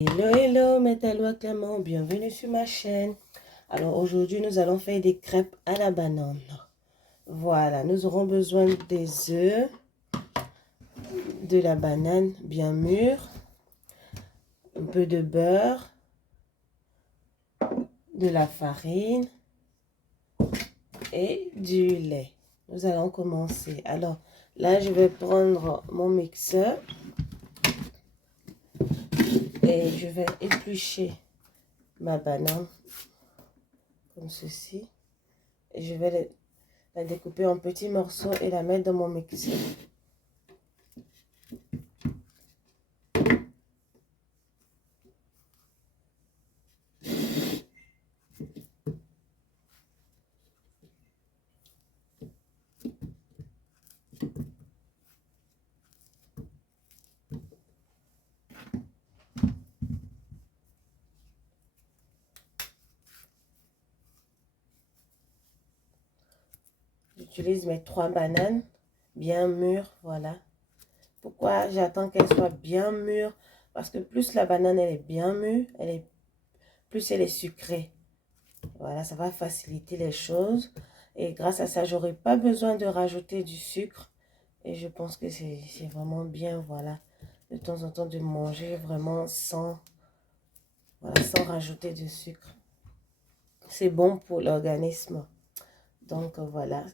Hello, hello, Métallo Clément, bienvenue sur ma chaîne. Alors aujourd'hui, nous allons faire des crêpes à la banane. Voilà, nous aurons besoin des œufs, de la banane bien mûre, un peu de beurre, de la farine et du lait. Nous allons commencer. Alors là, je vais prendre mon mixeur et je vais éplucher ma banane comme ceci. Et je vais la découper en petits morceaux et la mettre dans mon mixeur. J'utilise mes 3 bananes bien mûres, voilà. Pourquoi j'attends qu'elle soit bien mûre? Parce que plus la banane elle est bien mûre, plus elle est sucrée. Voilà, ça va faciliter les choses. Et grâce à ça, j'aurai pas besoin de rajouter du sucre. Et je pense que c'est vraiment bien, voilà, de temps en temps de manger vraiment sans, voilà, sans rajouter de sucre. C'est bon pour l'organisme. Donc voilà.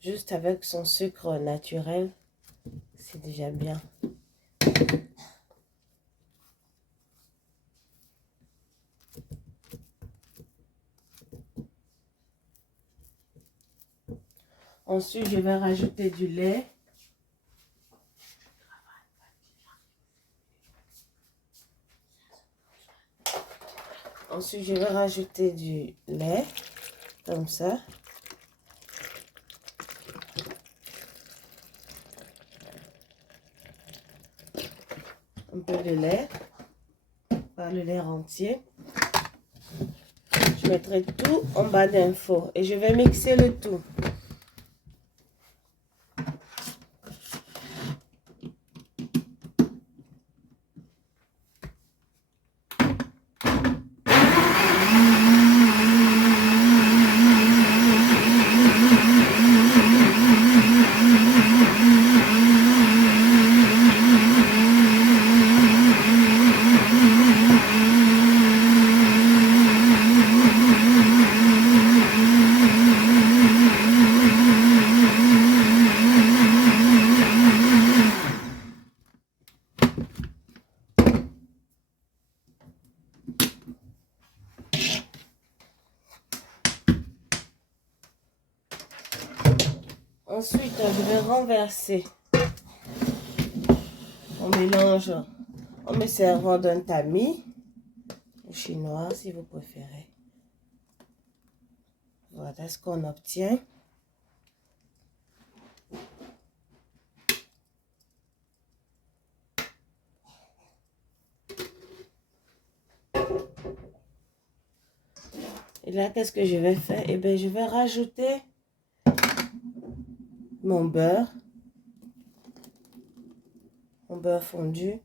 Juste avec son sucre naturel, c'est déjà bien. Ensuite, je vais rajouter du lait. Ensuite, je vais rajouter du lait, comme ça. Un peu de lait, pas le lait entier. Je mettrai tout en bas d'un four et je vais mixer le tout. Ensuite, je vais renverser mon mélange en me servant d'un tamis, ou chinois si vous préférez. Voilà ce qu'on obtient. Et là, qu'est-ce que je vais faire? Eh bien, je vais rajouter mon beurre fondu.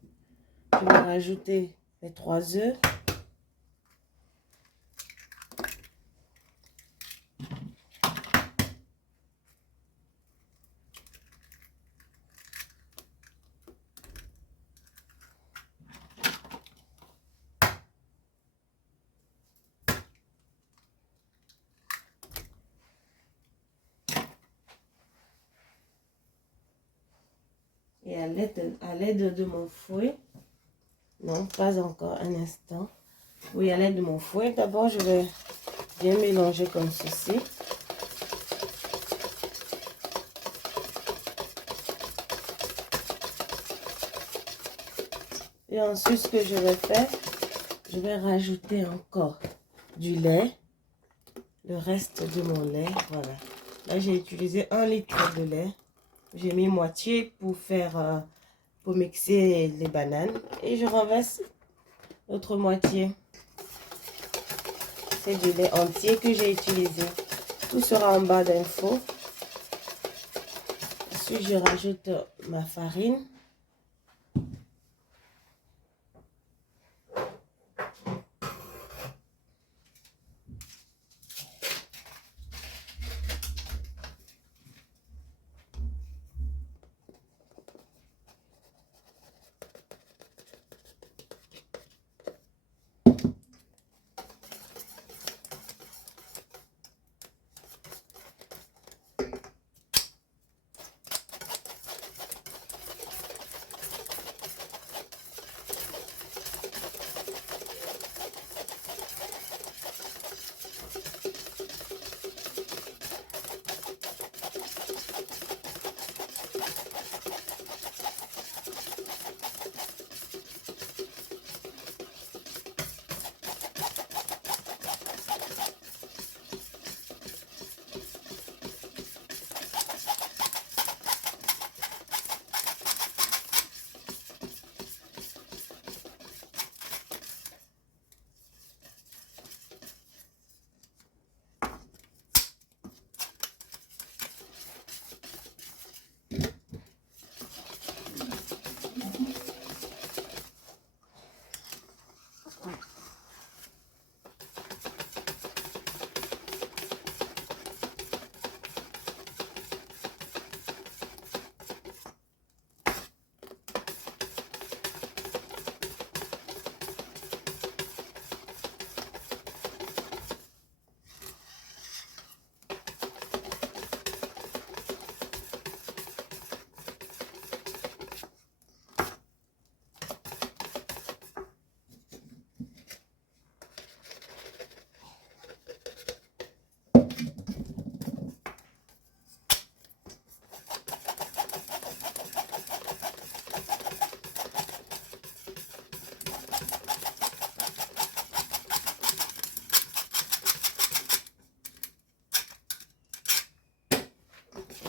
Je vais rajouter les 3 œufs. Et à l'aide de mon fouet, non, pas encore un instant. Oui, à l'aide de mon fouet, d'abord, je vais bien mélanger comme ceci. Et ensuite, ce que je vais faire, je vais rajouter encore du lait, le reste de mon lait, voilà. Là, j'ai utilisé 1 litre de lait. J'ai mis moitié pour mixer les bananes. Et je renverse l'autre moitié. C'est du lait entier que j'ai utilisé. Tout sera en bas d'un four. Ensuite, je rajoute ma farine.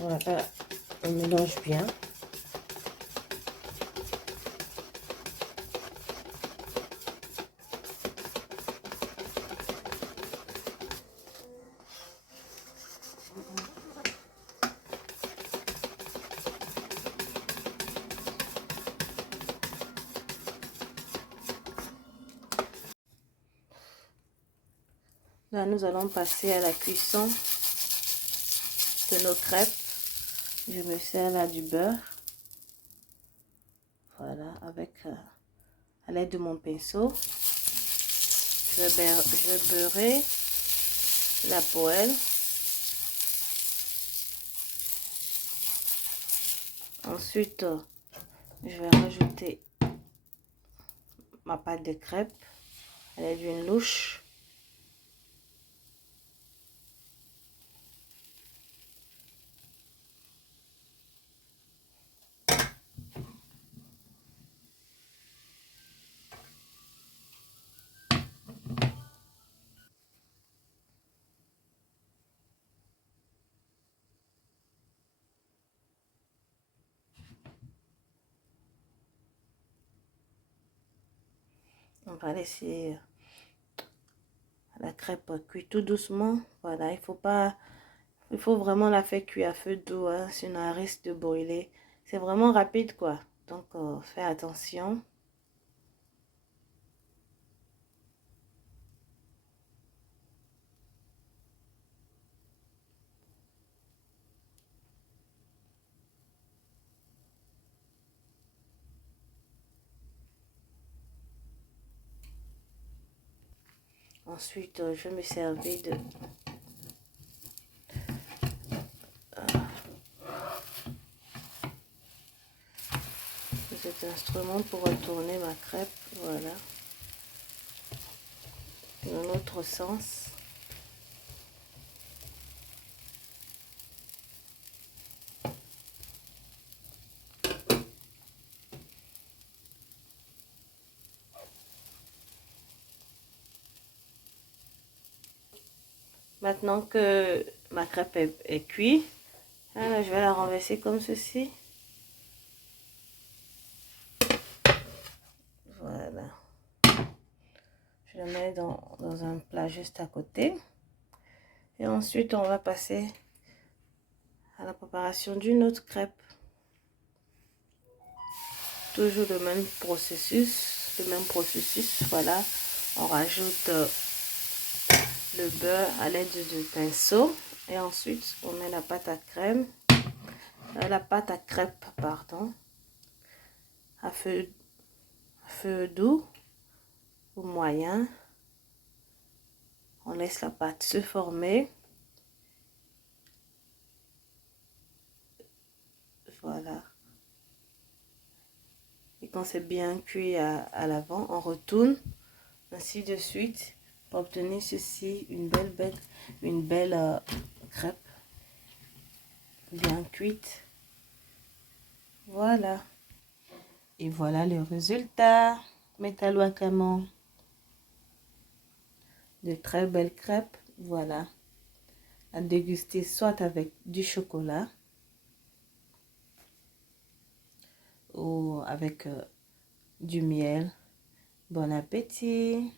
Voilà, on mélange bien. Là, nous allons passer à la cuisson de nos crêpes. Je me sers là du beurre. Voilà, avec à l'aide de mon pinceau. Je vais beurrer la poêle. Ensuite, je vais rajouter ma pâte de crêpes à l'aide d'une louche. On va laisser la crêpe cuire tout doucement. Voilà, il faut vraiment la faire cuire à feu doux, hein, sinon elle risque de brûler. C'est vraiment rapide quoi. Donc fais attention. Ensuite, je vais me servir de cet instrument pour retourner ma crêpe. Voilà. Dans l'autre sens. Maintenant que ma crêpe est cuite, alors je vais la renverser comme ceci. Voilà. Je la mets dans un plat juste à côté. Et ensuite, on va passer à la préparation d'une autre crêpe. Toujours le même processus, voilà. On rajoute le beurre à l'aide du pinceau. Et ensuite, on met la pâte à crème. La pâte à crêpes, pardon. À feu doux ou moyen. On laisse la pâte se former. Voilà. Et quand c'est bien cuit à l'avant, on retourne ainsi de suite pour obtenir ceci, une belle crêpe bien cuite. Voilà. Et voilà le résultat. Métallo-Camon. De très belles crêpes. Voilà. À déguster soit avec du chocolat ou avec du miel. Bon appétit.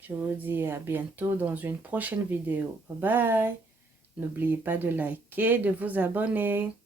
Je vous dis à bientôt dans une prochaine vidéo. Bye bye. N'oubliez pas de liker, de vous abonner.